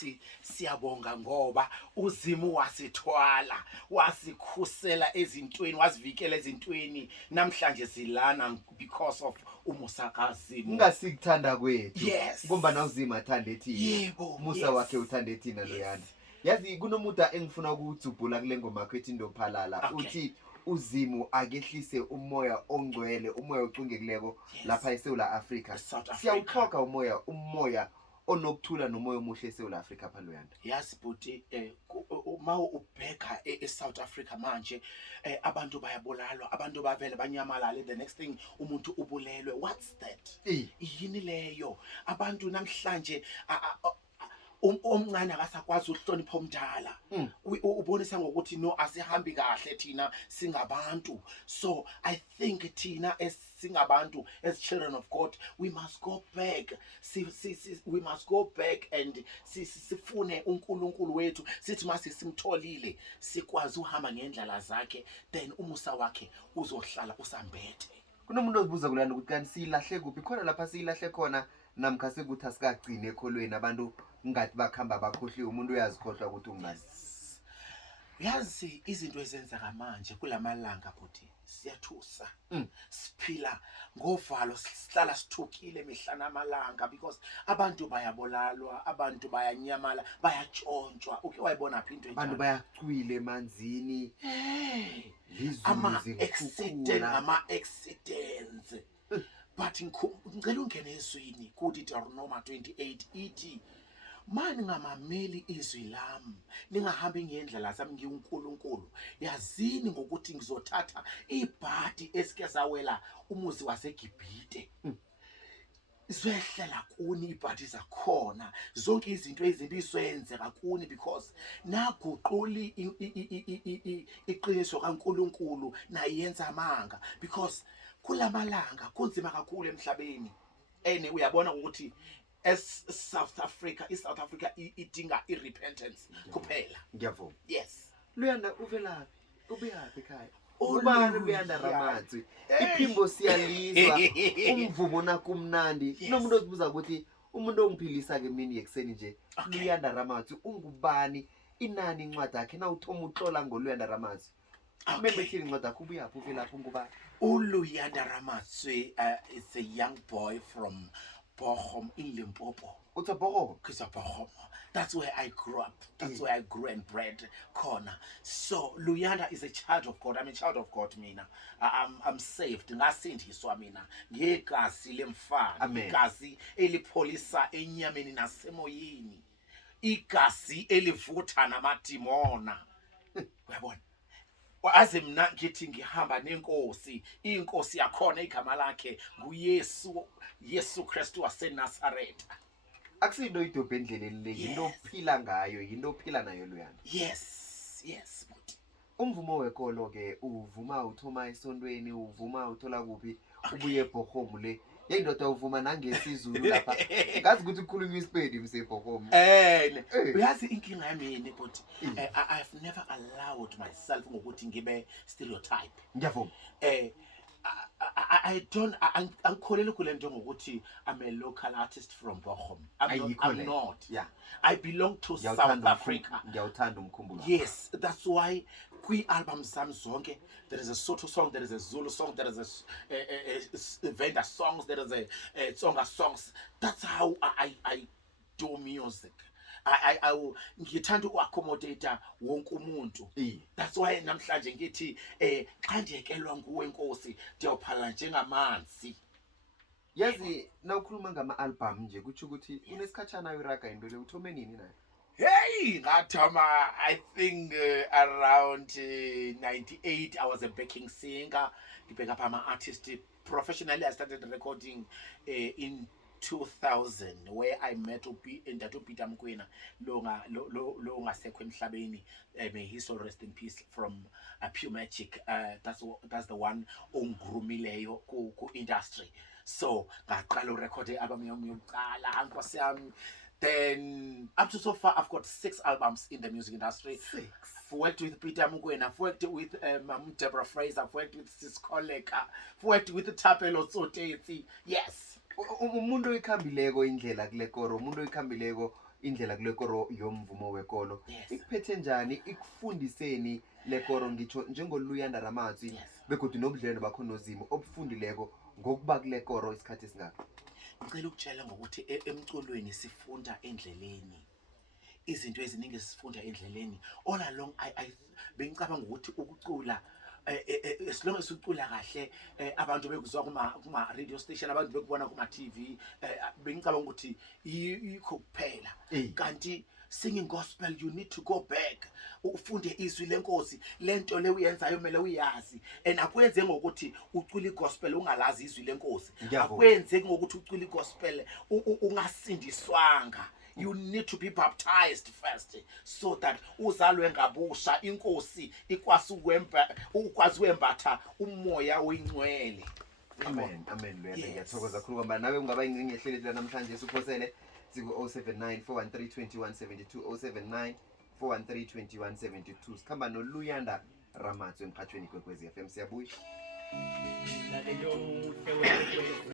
sithi siyabonga ngoba uzimu wasithwala wasikhusela ezintweni wasivikela ezintweni namhlanje zilana because of umusa kaZimu ngasikuthanda kwethu Yes. ngoba uzima athande thina Yebo, umusa yes. wakhe uthande thina loyana Yes. yazi kunomuntu engifuna ukudzubhula kule ngoma yakho ethi Indophalala Okay. uthi uzimu akehlise umoya ongcwele umoya ocungekileko Yes. lapha eSouth Africa South Africa. siyawuthoka umoya onokuthula nomoya omuhle eSouth Africa pha loyana yazi buti uma ubheka eSouth Africa manje abantu bayabulalwa abantu bavele banyamalala the next thing umuntu ubulelwe what's that yini leyo abantu namhlanje omncane akasakwazi ukuhlonipha omdala ubonisa ngokuthi no asihambi kahle thina singabantu so I think thina singabantu as children of God we must go back we must go back and sifune uNkulunkulu wethu sithi mase simtholile sikwazi uhamba ngendlela zakhe then umusa wakhe uzohlala usambethe kunomuntu ozibuza kulana ukuthi kanti silahle kuphi khona lapha silahle khona namkha sekuthi asikagcine ekholweni abantu ngathi bakhamba bakhohliwe umuntu uyazikhohlwa ukuthi ungani yazi izinto ezenzeka manje kulamalanga futhi siyathusa siphila ngovalo sihlala sithukile mihla namalanga because abantu bayabolalwa abantu bayanyamala bayatshontshwa uke wayibona phi into enjalo abantu bayacwila emanzini ama-accidents but ngicela ungene ezwini kuthi Deuteronomy 28 ithi mani ngamameli izwi lami ningahambi ngendlela zami ngiuNkulunkulu yazini ngokuthi ngizothatha ibhadi esike sawela umuzi waseGibhite izwehlela kuni ibhadi zakhona zonke izinto ezimbi iswenzeka kuni because naguquli iqiniso kaNkulunkulu nayenza amanga because kulamalanga kunzima kakhulu emhlabeni ene uyabona ukuthi South Africa idinga irepentance kuphela ngiyavuma yes luyanda uvelaphi ubuyaphi ekhaya ubani luyanda Ramatswi iphimbo siyalizwa umvumo nakumnandi nomuntu ozibuza ukuthi umuntu ongiphilisa ke mini yekuseni nje luyanda Ramatswi ungubani inani incwadi yakhe na uthoma utlola ngoluyanda Ramatswi memethini incwadi yakhe ubuyaphi uvelaphi ungubani uLuyanda Ramatswi is a young boy from Bochum in Limpopo. It's a Bochum. That's where I grew up. That's where I grew and bred corner. So Luyanda is a child of God. I'm a child of God, mina. I'm saved. Ngasindiswa mina. Ngegazi lemfana. Igazi elipholisa enyameni nasemoyeni. Igazi elivutha namadimona. Uyabona? Aze mina ngithi ngihamba nenkosi inkosi yakhona igama lakhe nguYesu Kristu waseNazaretha akusinto idobhe endleleni le into ophila ngayo into ophila nayo luyana yes but umvumo wekolo ke uvuma uthoma esontweni uvuma uthola kuphi ubuye eBochum le yayindoda uvuma nangesizulu lapha ngazi ukuthi ukukhuluma iSpedi mseBochum uyazi inkinga yami yini but I've never allowed myself ngokuthi ngibe stereotype ngiyavuma I don't angikholeli kule nto ngokuthi I'm a local artist from Bochum I'm not yeah I belong to South Africa ngiyawuthanda umkhumbulo yes that's why kwi-album zami zonke there is a Sotho song there is a Zulu song there is a Venda songs there is a Tsonga songs that's how I do music I ngithanda uaccommodate wonke umuntu that's why namhlanje ngithi xa ndiyekelwa nguwe Nkosi ndiyophala njengamanzi yazi nawukhuluma ngama-album nje kuthi ukuthi unesikhatshana iraga into le uthome nini nayo hey ngathoma I think around 98 I was a backing singer ngibheka pha ama-artist professionally I started recording in 2000 where I met Peter Mkwena lo ngasekho emhlabeni may he so rest in peace from Pure Magic that's the one ongrumileyo ku industry so ngaqala urecord album yami yokuqala Nkosi yami then up to so far I've got 6 albums in the music industry. 6 I've worked with Peter Mkwena, I've worked with Deborah Fraser, I've worked with Cisco Leka, I've worked with Thapelo Tsotetsi. Yes. Umuntu oyikhambileko indlela kule koro umuntu oyikhambileko indlela kule koro yomvumo wekolo Yes. ikuphethe njani ikufundiseni le koro ngitsho njengoluyanda Ramatswi Yes. begodu nobudlelwano bakho noZimo obufundileko ngokuba kule koro isikhathi esingaka. Ngicela ukutshela ngokuthi emculweni sifunda endleleni. Izinto eziningi sifunda endleleni. All along I bengicabanga ukuthi ukucula as long as ucula kahle abantu bekuzwa kuma radio station, abantu bekubona kuma TV, bengicabanga ukuthi yikho kuphela. Kanti singing gospel, you need to go back ufunde izwi lenkosi, lento le uyenzayo kumele uyazi, and akwenze ngokuthi ucula igospel ungalazi izwi lenkosi, akwenze ngokuthi ucula igospel ungasindiswanga. You need to be baptized first so that uzalwe ngabusha inkosi ikwazi ukwembatha umoya oyingcwele. Amen. Luyanda ngiyathokoza kakhulu ngoba nawe ungaba ingcenye ehlelweni namhlanje siphosele siku 079 413 2172 079 413 2172 sikhamba noLuyanda Ramatswi emhathweni kwekwezi FM. Siyabuya.